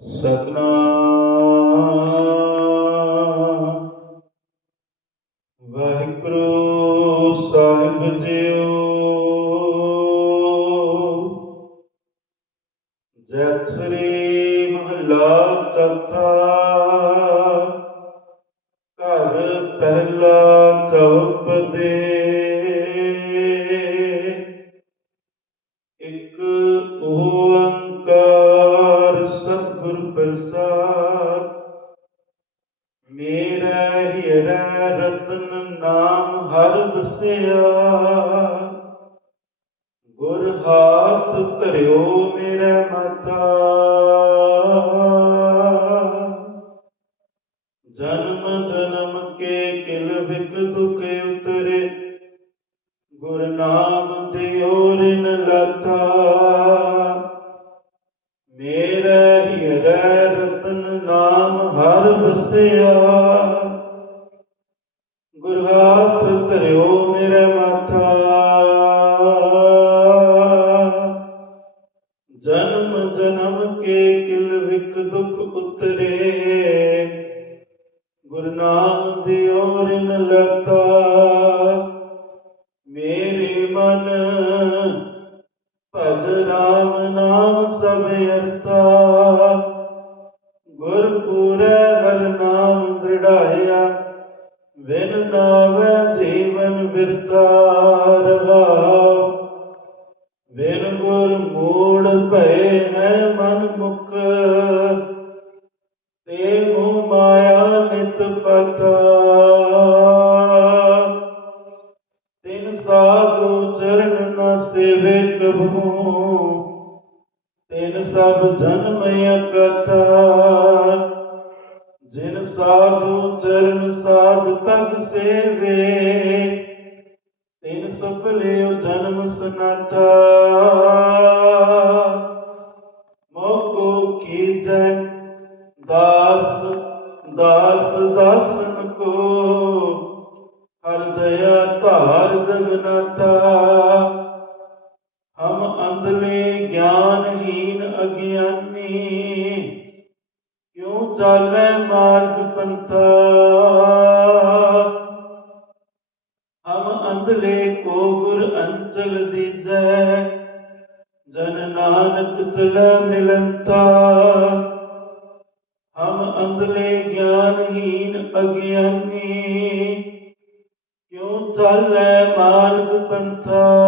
ਸਤਨਾਮ। ਵਾਹਿਗੁਰੂ ਸਾਹਿਬ JIO. ਜੈ ਸ੍ਰੀ ਮਹਲਾ ਚੌਥਾ। ਘਰ ਪਹਿਲਾ ਚੌਪਦੇ। ਇੱਕ ਮੇਰਾ ਹੀਰਾ ਰਤਨ ਨਾਮ ਹਰ ਬਸਿਆ ਗੁਰ ਹਾਥ ਧਰਿਓ ਮੇਰਾ ਮਾਤਾ। ਜਨਮ ਜਨਮ ਕੇ ਕਿਲ ਵਿਕ ਦੁਖ ਉਤਰੇ। ਗੁਰ ਨਾਮ ਹਰ ਬਸਿਆ ਗੁਰ ਹਾਥ ਧਰਿਓ ਮੇਰੇ ਮਾਥਾ। ਜਨਮ ਜਨਮ ਕੇ ਕਿਲ ਵਿਕ ਦੁਖ ਉਤਰੇ। ਗੁਰ ਨਾਮ ਦਿਓ ਰਿਨ ਲਤਾ। ਮੇਰੇ ਮਨ ਭਜ ਰਾਮ ਨਾਮ ਸਭ ਅਰਥਾ ਗੁਰਪੁਰੈ ਹਰ ਨਾਮ ਦ੍ਰਿੜਾਇਆ ਵਿਨ ਨਾਵੈ ਜੀਵਨ ਬਿਰਤਾ ਰਹਾਉ ਵਿਨ ਗੁਰ ਮੂੜ ਭਏ ਹੈ ਮਨ ਮੁਖ, ਤੇ ਮੋਹ ਮਾਇਆ ਨਿਤ ਪਤਾ। ਤਿਨ ਸਾਧੂ ਚਰਨ ਨ ਸੇਵੇ ਕਬਹੂ। ਤਿਨ ਸਭ ਜਨਮ ਅਕਥਾ ਜਿਨ ਸਾਧੂ ਚਰਨ ਸਾਧ ਪਗ ਸੇਵੇ, ਤਿਨ ਸਫਲਿਓ ਜਨਮ ਸਨਾਥਾ। ਮੋਕੋ ਕੀਜੈ, ਦਾਸ ਦਾਸ ਦਾਸਨ ਕੋ, ਹਰ ਦਇਆ ਧਾਰ ਜਗਨਾਤਾ ਚਾਲੈ ਮਾਰਗ ਪੰਥਾ। ਹਮ ਅੰਧਲੇ ਕੋ ਗੁਰ ਅੰਚਲ ਦੀਜੈ, ਜਨ ਨਾਨਕ ਚਲੈ ਮਿਲੰਤਾ। ਹਮ ਅੰਧਲੇ ਗਿਆਨਹੀਨ ਅਗਿਆਨੀ, ਕਿਉ ਚਾਲੈ ਮਾਰਗ ਪੰਥਾ?